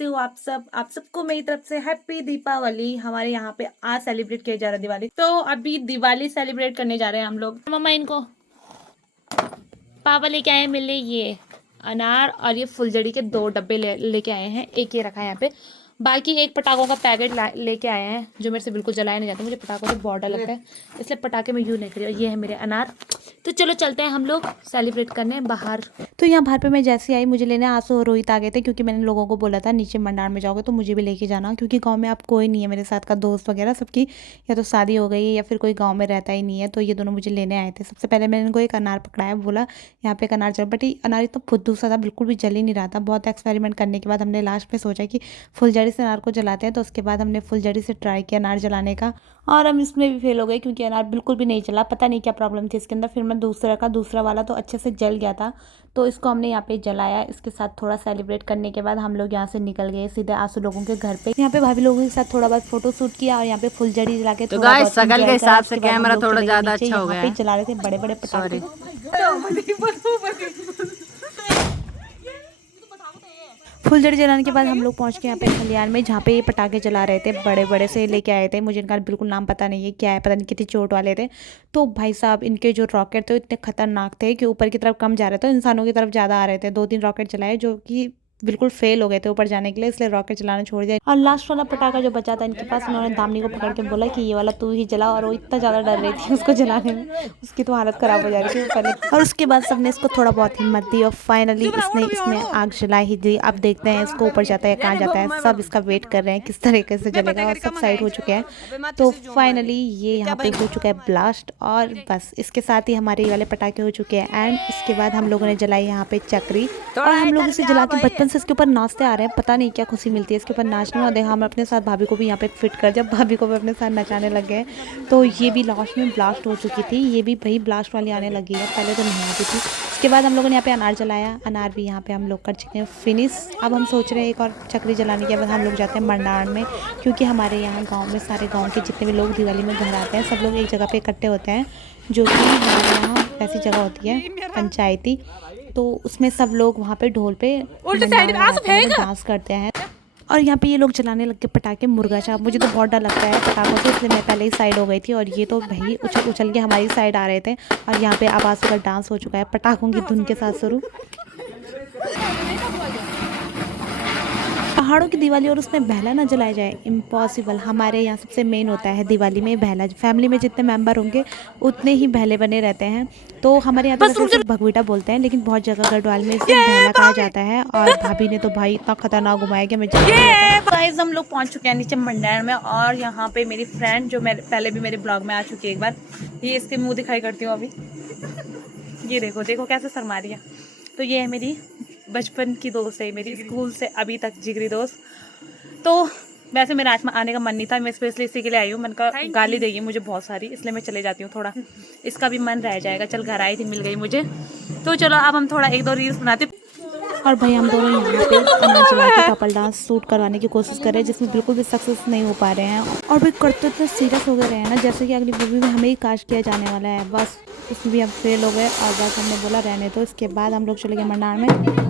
कैसे हो आप सबको मेरी तरफ से हैप्पी दीपावली। हमारे यहाँ पे आज सेलिब्रेट किया जा रहा है दिवाली, तो अभी दिवाली सेलिब्रेट करने जा रहे हैं हम लोग। मम्मा इनको पापा लेके आए हैं मिले ये अनार और ये फुलझड़ी के 2 डब्बे लेके आए हैं। एक ये रखा है यहाँ पे, बाकी एक पटाखों का पैकेट लेके आए हैं जो मेरे से बिल्कुल जलाया नहीं जाता। मुझे पटाखों से बहुत डर लगता है, इसलिए पटाखे में यूँ नहीं करी। और ये है मेरे अनार। तो चलो चलते हैं हम लोग सेलिब्रेट करने बाहर। तो यहाँ बाहर पे मैं जैसे आई, मुझे लेने आंसू और रोहित आ गए थे, क्योंकि मैंने लोगों को बोला था नीचे मंडार में जाओगे तो मुझे भी लेके जाना, क्योंकि गांव में आप कोई नहीं है मेरे साथ का दोस्त वगैरह, सबकी या तो शादी हो गई या फिर कोई गाँव में रहता ही नहीं है। तो ये दोनों मुझे लेने आए थे। सबसे पहले मैंने इनको एक अनार पकड़ाया, बोला यहाँ पे एक अनार चल, बट ये अनार तो फुद्दू सा था, बिल्कुल भी जल ही नहीं रहा था। बहुत एक्सपेरिमेंट करने के बाद हमने लास्ट में सोचा कि फुलझड़ी से अनार को जलाते हैं। तो उसके बाद हमने फुलझड़ी से ट्राई किया अनार जलाने का, और हम इसमें भी फेल हो गए, क्योंकि अनार बिल्कुल भी नहीं चला। पता नहीं क्या प्रॉब्लम थी इसके अंदर। फिर मैं दूसरा वाला तो अच्छे से जल गया था, तो इसको हमने यहाँ पे जलाया। इसके साथ थोड़ा सेलिब्रेट करने के बाद हम लोग यहाँ से निकल गए सीधे आंसू लोगों के घर पे। यहाँ पे भाभी लोगों के साथ थोड़ा बहुत फोटो शूट किया, और यहाँ पे फुलझड़ी जला के तो गाइस शकल के हिसाब से कैमरा थोड़ा ज्यादा अच्छा हो गया है। जला रहे थे बड़े बड़े पटाखे। फुलझड़ी जलाने के बाद हम लोग पहुंच गए यहाँ पे खलियान में, जहाँ पे ये पटाखे जला रहे थे, बड़े बड़े से लेके आए थे। मुझे इनका बिल्कुल नाम पता नहीं है क्या है, पता नहीं कितनी चोट वाले थे। तो भाई साहब इनके जो रॉकेट थे इतने खतरनाक थे कि ऊपर की तरफ कम जा रहे थे, इंसानों की तरफ ज़्यादा आ रहे थे। 2-3 रॉकेट चलाए जो कि बिल्कुल फेल हो गए थे ऊपर जाने के लिए, इसलिए रॉकेट चलाना छोड़ दिया। और लास्ट वाला पटाखा जो बचा था इनके पास, उन्होंने दामनी को पकड़ के बोला कि ये वाला तू ही जला, और वो इतना ज़्यादा डर रही थी उसको जलाने में, उसकी तो हालत ख़राब हो जा रही थी पहले। और उसके बाद सबने इसको थोड़ा बहुत हिम्मत दी, और फाइनली इसने इसमें आग जला ही दी। अब देखते हैं इसको ऊपर जाता है कहाँ जाता है। सब इसका वेट कर रहे हैं किस तरीके से जलेगा, और सब साइड हो चुके हैं। तो फाइनली ये यहाँ पे हो चुका है ब्लास्ट, और बस इसके साथ ही हमारे ये वाले पटाखे हो चुके हैं। एंड इसके बाद हम लोगों ने जलाई यहाँ पे चक्री, और हम लोग इसे जला के बचपन से इसके ऊपर नाचते आ रहे हैं। पता नहीं क्या खुशी मिलती है इसके ऊपर नाचने में। देखा हम अपने साथ भाभी को भी यहाँ पे फिट कर, जब भाभी को भी अपने साथ नचाने लग गए। तो ये भी लास्ट में ब्लास्ट हो चुकी थी, ये भी वही ब्लास्ट वाली आने लगी है, पहले तो नहीं आती थी। उसके बाद हम लोगों ने यहाँ पे अनार जलाया, अनार भी यहाँ पे हम लोग कर चुके हैं फिनिश। अब हम सोच रहे हैं एक और चक्री जलाने के बाद हम लोग जाते हैं मंडार में, क्योंकि हमारे यहाँ गाँव में सारे गाँव के जितने भी लोग दिवाली में घर आते हैं, सब लोग एक जगह पे इकट्ठे होते हैं, जो कि हमारे यहाँ ऐसी जगह होती है पंचायती। तो उसमें सब लोग वहाँ पे ढोल पे डांस करते हैं। और यहाँ पे ये लोग जलाने लग गए पटाखे, मुर्गा छाप। मुझे तो बहुत डर लगता है पटाखों से, इसलिए मैं पहले ही साइड हो गई थी, और ये तो भाई उछल उछल के हमारी साइड आ रहे थे। और यहाँ पे आवाज़ का डांस हो चुका है पटाखों की धुन के साथ शुरू। पहाड़ों की दिवाली और उसमें बहला ना जलाया जाए, इम्पॉसिबल। हमारे यहाँ सबसे मेन होता है दिवाली में बहला। फैमिली में जितने मेंबर होंगे उतने ही बहले बने रहते हैं। तो हमारे यहाँ तो सिर्फ भगवीटा बोलते हैं, लेकिन बहुत जगह गढ़वाल में इसे बहला कहा जाता है। और भाभी ने तो भाई इतना खतरनाक घुमाया कि गाइस हम लोग पहुँच चुके हैं नीचे मंडार में, और यहाँ पे मेरी फ्रेंड जो पहले भी मेरे ब्लॉग में आ चुकी है एक बार, ये इसके मुँह दिखाई करती हूँ अभी। ये देखो देखो कैसे शर्मा रही है। तो ये है मेरी बचपन की दोस्त है, मेरी स्कूल से अभी तक जिगरी दोस्त। तो वैसे मेरा आज आने का मन नहीं था, मैं स्पेशली इसी के लिए आई हूँ। मन का गाली देगी मुझे बहुत सारी, इसलिए मैं चले जाती हूँ। थोड़ा इसका भी मन रह जाएगा, चल घर आई थी मिल गई मुझे। तो चलो अब हम थोड़ा 1-2 रील्स बनाते। और भाई हम दोनों यहाँ पे अनार जला के कपल डांस शूट करवाने की कोशिश कर रहे हैं, जिसमें बिल्कुल भी सक्सेस नहीं हो पा रहे हैं। और भाई करते इतने सीरियस हो गए रहे हैं ना, जैसे कि अगली मूवी में हमें ही कास्ट किया जाने वाला है। बस उसमें भी हम फेल हो गए, और बस हमने बोला रहने दो। इसके बाद हम लोग चले गए मंडार में।